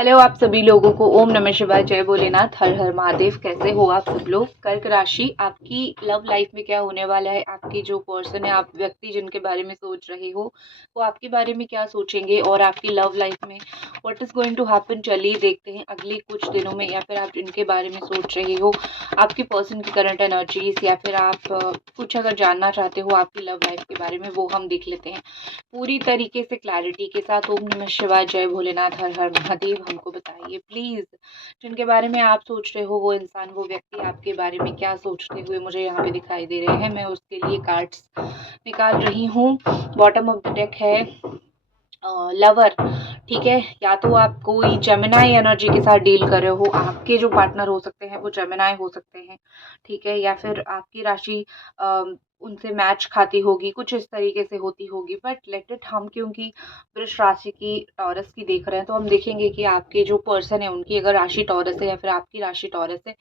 Hello आप सभी लोगों को ओम नमः शिवाय, जय भोलेनाथ, हर हर महादेव। कैसे हो आप सब लोग। कर्क राशि, आपकी लव लाइफ में क्या होने वाला है। आपकी जो पर्सन है, आप व्यक्ति जिनके बारे में सोच रहे हो, वो आपके बारे में क्या सोचेंगे और आपकी लव लाइफ में what is going to happen. चलिए देखते हैं अगले कुछ दिनों में, या फिर आप जिनके बारे में सोच रहे हो, आपके पर्सन की करंट एनर्जीज, या फिर आप कुछ अगर जानना चाहते हो आपकी लव लाइफ के बारे में, वो हम देख लेते हैं पूरी तरीके से क्लैरिटी के साथ। ओम नमः शिवाय, जय भोलेनाथ, हर हर महादेव। हमको बताइए प्लीज, जिनके बारे में आप सोच रहे हो, वो इंसान, वो व्यक्ति आपके बारे में क्या सोचते हुए मुझे यहाँ पे दिखाई दे रहे हैं। मैं उसके लिए कार्ड्स निकाल रही हूँ। बॉटम ऑफ द डेक है लवर, ठीक है। या तो आप कोई जेमिनाई एनर्जी के साथ डील कर रहे हो, आपके जो पार्टनर हो सकते हैं वो जेमिनाई हो सकते हैं, ठीक है। या फिर आपकी राशि उनसे मैच खाती होगी, कुछ इस तरीके से होती होगी। बट लेट इट, हम क्योंकि वृष राशि की, टॉरस की देख रहे हैं, तो हम देखेंगे कि आपके जो पर्सन है उनकी अगर राशि टॉरस है या फिर आपकी राशि टॉरस है,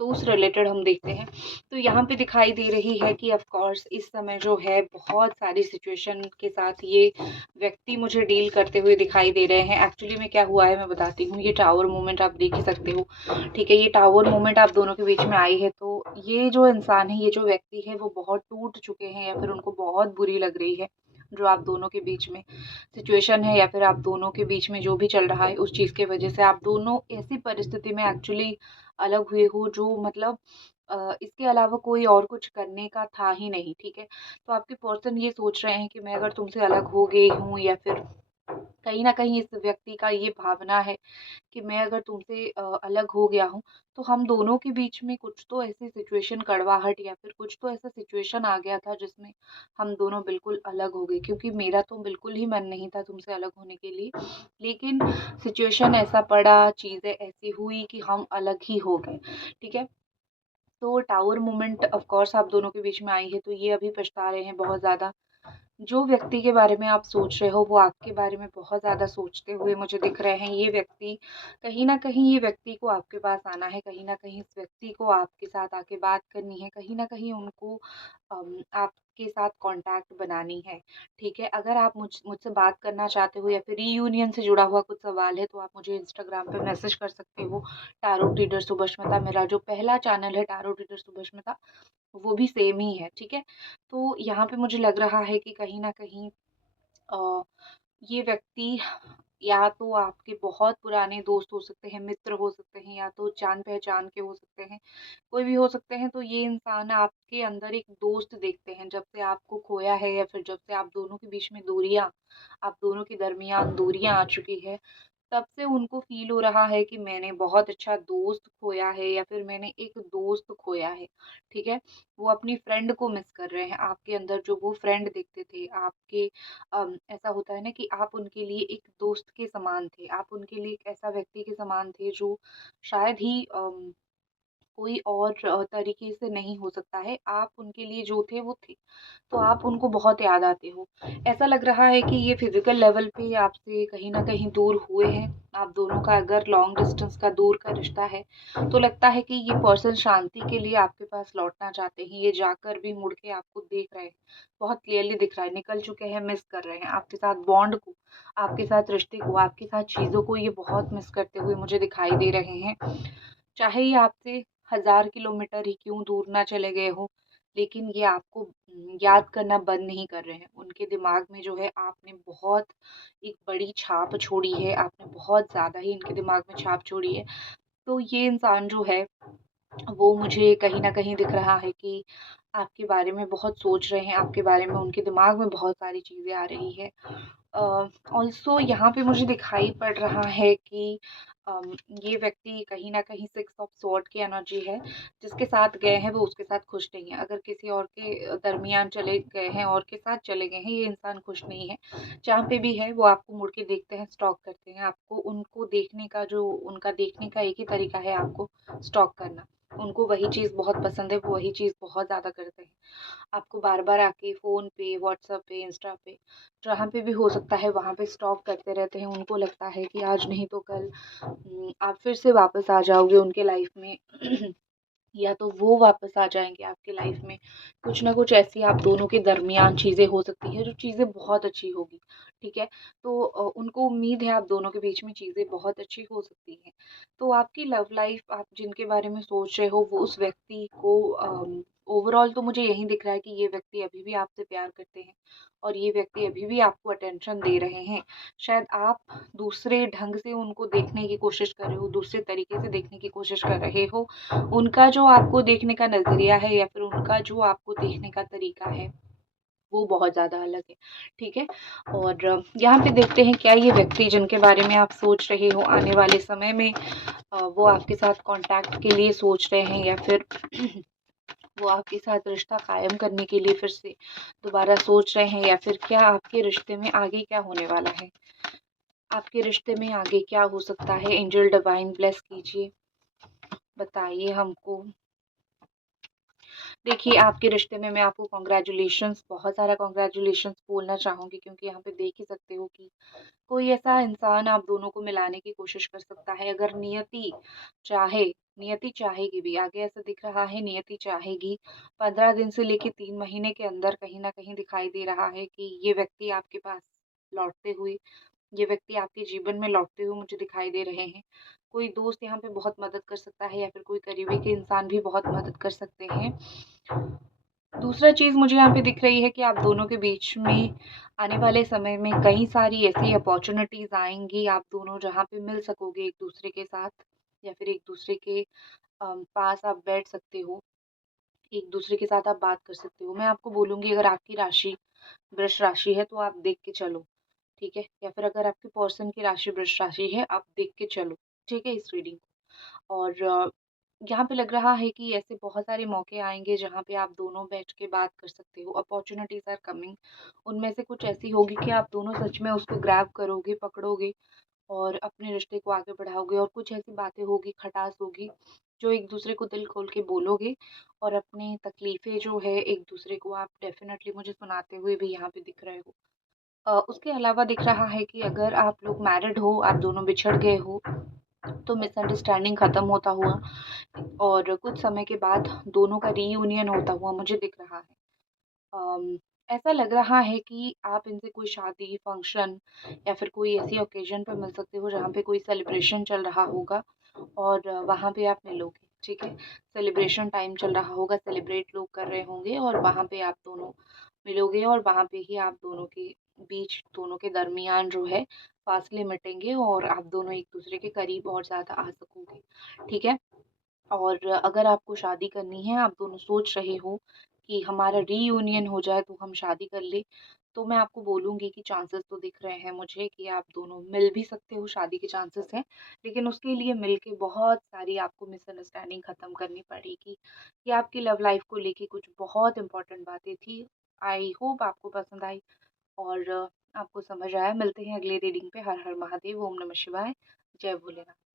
तो उस रिलेटेड हम देखते हैं। तो यहाँ पे दिखाई दे रही है कि ऑफ कोर्स इस समय जो है बहुत सारी सिचुएशन के साथ ये व्यक्ति मुझे डील करते हुए दिखाई दे रहे हैं। एक्चुअली में क्या हुआ है मैं बताती हूँ। ये टावर मूवमेंट आप देख ही सकते हो, ठीक है। ये टावर मूवमेंट आप दोनों के बीच में आई है, तो ये जो इंसान है, ये जो व्यक्ति है, वो बहुत टूट चुके हैं, या फिर उनको बहुत बुरी लग रही है जो आप दोनों के बीच में सिचुएशन है, या फिर आप दोनों के बीच में जो भी चल रहा है, उस चीज की वजह से आप दोनों ऐसी परिस्थिति में एक्चुअली अलग हुए हो, जो मतलब इसके अलावा कोई और कुछ करने का था ही नहीं, ठीक है। तो आपके पर्सन ये सोच रहे हैं कि मैं अगर तुमसे अलग हो गई हूँ, या फिर कहीं न कहीं इस व्यक्ति का ये भावना है कि मैं अगर तुमसे अलग हो गया हूँ, तो हम दोनों के बीच में कुछ तो ऐसी सिचुएशन, कड़वाहट, या फिर कुछ तो ऐसा सिचुएशन आ गया था जिसमें हम दोनों बिल्कुल अलग हो गए। क्योंकि मेरा तो बिल्कुल ही मन नहीं था तुमसे अलग होने के लिए, लेकिन सिचुएशन ऐसा पड़ा, चीज़ें ऐसी हुई कि हम अलग ही हो गए, ठीक है। तो टावर मूवमेंट ऑफ कोर्स आप दोनों के बीच में आई है, तो ये अभी पछता रहे हैं बहुत ज़्यादा। जो व्यक्ति के बारे में आप सोच रहे हो, वो आपके बारे में बहुत ज़्यादा सोचते हुए मुझे दिख रहे हैं। ये व्यक्ति, कहीं न कहीं ये व्यक्ति को आपके पास आना है, कहीं न कहीं इस व्यक्ति को आपके साथ आके बात करनी है, कहीं न कहीं उनको आपके साथ कॉन्टैक्ट बनानी है, ठीक है। अगर आप मुझसे बात करना चाहते हो, या फिर रीयूनियन से जुड़ा हुआ कुछ सवाल है, तो आप मुझे इंस्टाग्राम पे मैसेज कर सकते हो। टैरो रीडर सुभष्मिता, मेरा जो पहला चैनल है टैरो रीडर सुभष्मिता, वो भी सेम ही है, ठीक है। तो यहाँ पे मुझे लग रहा है कि कहीं न कहीं अ, ये व्यक्ति या तो आपके बहुत पुराने दोस्त हो सकते हैं, मित्र हो सकते हैं, या तो जान-पहचान के हो सकते हैं, कोई भी हो सकते हैं। तो ये इंसान आपके अंदर एक दोस्त देखते हैं, जब से आपको खोया है, या फिर जब से आप दोनों के बीच में दूरियाँ, आप दोनों के दरमियान दूरियाँ आ चुकी है, तब से उनको फ़ील हो रहा है कि मैंने बहुत अच्छा दोस्त खोया है, या फिर मैंने एक दोस्त खोया है, ठीक है। वो अपनी फ्रेंड को मिस कर रहे हैं। आपके अंदर जो वो फ्रेंड दिखते थे, आपके ऐसा होता है ना कि आप उनके लिए एक दोस्त के समान थे। आप उनके लिए एक ऐसा व्यक्ति के समान थे जो शायद ही कोई और तरीके से नहीं हो सकता है। आप उनके लिए जो थे वो थे। तो आप उनको बहुत याद आते हो। ऐसा लग रहा है कि ये फिज़िकल लेवल पे आपसे कहीं न कहीं दूर हुए हैं। आप दोनों का अगर लॉन्ग डिस्टेंस का दूर का रिश्ता है, तो लगता है कि ये पर्सन शांति के लिए आपके पास लौटना चाहते हैं। ये जाकर भी मुड़ के आपको देख रहे हैं। बहुत क्लियरली दिख रहा है, निकल चुके हैं, मिस कर रहे हैं। आपके साथ बॉन्ड को, आपके साथ रिश्ते को, आपके साथ चीज़ों को ये बहुत मिस करते हुए मुझे दिखाई दे रहे हैं। चाहे ये आपसे 1000 किलोमीटर ही क्यों दूर ना चले गए हो, लेकिन ये आपको याद करना बंद नहीं कर रहे हैं। उनके दिमाग में जो है आपने बहुत एक बड़ी छाप छोड़ी है, आपने बहुत ज़्यादा ही इनके दिमाग में छाप छोड़ी है। तो ये इंसान जो है, वो मुझे कहीं न कहीं दिख रहा है कि आपके बारे में बहुत सोच रहे हैं, आपके बारे में उनके दिमाग में बहुत सारी चीज़ें आ रही है। ऑल्सो यहाँ पे मुझे दिखाई पड़ रहा है कि अम, ये व्यक्ति कहीं न कहीं 6 ऑफ स्वॉर्ड की एनर्जी है, जिसके साथ गए हैं वो उसके साथ खुश नहीं है। अगर किसी और के दरमियान चले गए हैं और के साथ चले गए हैं, ये इंसान खुश नहीं है। जहाँ पे भी है वो आपको मुड़ के देखते हैं, स्टॉक करते हैं। आपको उनको देखने का जो उनका देखने का एक ही तरीका है, आपको स्टॉक करना। उनको वही चीज़ बहुत पसंद है, वो वही चीज़ बहुत ज़्यादा करते हैं। आपको बार-बार आके फ़ोन पे, व्हाट्सएप पे, इंस्टा पे, जहाँ पे भी हो सकता है वहाँ पे स्टॉक करते रहते हैं। उनको लगता है कि आज नहीं तो कल आप फिर से वापस आ जाओगे उनके लाइफ में। या तो वो वापस आ जाएँगे आपकी लाइफ में। कुछ ना कुछ ऐसी आप दोनों के दरमियान चीज़ें हो सकती हैं, जो चीज़ें बहुत अच्छी होगी, ठीक है? तो उनको उम्मीद है आप दोनों के बीच में चीज़ें बहुत अच्छी हो सकती हैं। तो आपकी लव लाइफ़ आप जिनके बारे में सोच रहे हो वो उस व्यक्ति को ओवरऑल तो मुझे यही दिख रहा है कि ये व्यक्ति अभी भी आपसे प्यार करते हैं और ये व्यक्ति अभी भी आपको अटेंशन दे रहे हैं। शायद आप दूसरे ढंग से उनको देखने की कोशिश कर रहे हो, दूसरे तरीके से देखने की कोशिश कर रहे हो। उनका जो आपको देखने का नज़रिया है या फिर उनका जो आपको देखने का तरीका है वो बहुत ज़्यादा अलग है, ठीक है? और यहाँ पे देखते हैं क्या ये व्यक्ति जिनके बारे में आप सोच रहे हो आने वाले समय में वो आपके साथ कॉन्टैक्ट के लिए सोच रहे हैं या फिर वो आपके साथ रिश्ता कायम करने के लिए फिर से दोबारा सोच रहे हैं या फिर क्या आपके रिश्ते में आगे क्या होने वाला है? आपके रिश्ते में आगे क्या हो सकता है? एंजल डिवाइन ब्लेस कीजिए, बताइए हमको। देखिए, आपके रिश्ते में मैं आपको कांग्रेचुलेशंस बहुत सारा कांग्रेचुलेशंस बोलना चाहूँगी क्योंकि यहाँ पे देख ही सकते हो कि कोई ऐसा इंसान आप दोनों को मिलाने की कोशिश कर सकता है अगर चाहे नियति चाहेगी भी। आगे ऐसा दिख रहा है नियति चाहेगी। 15 दिन से लेके 3 महीने के अंदर कहीं न कहीं दिखाई दे रहा है कि ये व्यक्ति आपके पास लौटते हुए ये व्यक्ति आपके जीवन में लौटते हुए मुझे दिखाई दे रहे हैं। कोई दोस्त यहाँ पे बहुत मदद कर सकता है या फिर कोई करीबी के इंसान भी बहुत मदद कर सकते हैं। दूसरा चीज़ मुझे यहाँ पे दिख रही है कि आप दोनों के बीच में आने वाले समय में कई सारी ऐसी अपॉर्च्युनिटीज़ आएँगी, आप दोनों जहाँ पे मिल सकोगे एक-दूसरे के साथ या फिर एक-दूसरे के पास आप बैठ सकते हो, एक-दूसरे के साथ आप बात कर सकते हो। मैं आपको बोलूँगी अगर आपकी राशि वृष राशि है तो आप देख के चलो, ठीक है? या फिर अगर आपके पर्सन की राशि वृष राशि है, आप देख के चलो, ठीक है इस रीडिंग को। और यहाँ पे लग रहा है कि ऐसे बहुत सारे मौके आएँगे जहाँ पे आप दोनों बैठ के बात कर सकते हो, अपॉर्च्युनिटीज़ आर कमिंग। उनमें से कुछ ऐसी होगी कि आप दोनों सच में उसको ग्रैब करोगे, पकड़ोगे और अपने रिश्ते को आगे बढ़ाओगे और कुछ ऐसी बातें होगी, खटास होगी, जो एक-दूसरे को दिल खोल के बोलोगे और अपनी तकलीफ़ें जो है एक-दूसरे को आप डेफ़िनेटली मुझे सुनाते हुए भी यहाँ पे दिख रहे हो। उसके अलावा दिख रहा है कि अगर आप लोग मैरिड हो, आप दोनों बिछड़ गए हो, तो मिसअंडरस्टैंडिंग ख़त्म होता हुआ और कुछ समय के बाद दोनों का रीयूनियन होता हुआ मुझे दिख रहा है। अम, ऐसा लग रहा है कि आप इनसे कोई शादी, फंक्शन या फिर कोई ऐसी ओकेज़न पे मिल सकते हो जहाँ पे कोई सेलिब्रेशन चल रहा होगा और वहाँ पे आप मिलोगे, ठीक है? सेलिब्रेशन टाइम चल रहा होगा, सेलिब्रेट लोग कर रहे होंगे और वहाँ पे आप दोनों मिलोगे और वहाँ पे ही आप दोनों के बीच, दोनों के दरमियान जो है फासले मिटेंगे और आप दोनों एक-दूसरे के करीब और ज़्यादा आ सकोगे, ठीक है? और अगर आपको शादी करनी है, आप दोनों सोच रहे हो कि हमारा रीयूनियन हो जाए तो हम शादी कर लें, तो मैं आपको बोलूँगी कि चांसेस तो दिख रहे हैं मुझे कि आप दोनों मिल भी सकते हो, शादी के चांसेस हैं। लेकिन उसके लिए मिल के बहुत सारी आपको मिसअंडरस्टैंडिंग ख़त्म करनी पड़ेगी। ये आपकी लव लाइफ़ को लेके कुछ बहुत इम्पोर्टेंट बातें थी। आई होप आपको पसंद आई और आपको समझ आया। मिलते हैं अगले रीडिंग पे। हर हर महादेव, ओम नमः शिवाय, जय भोलेनाथ।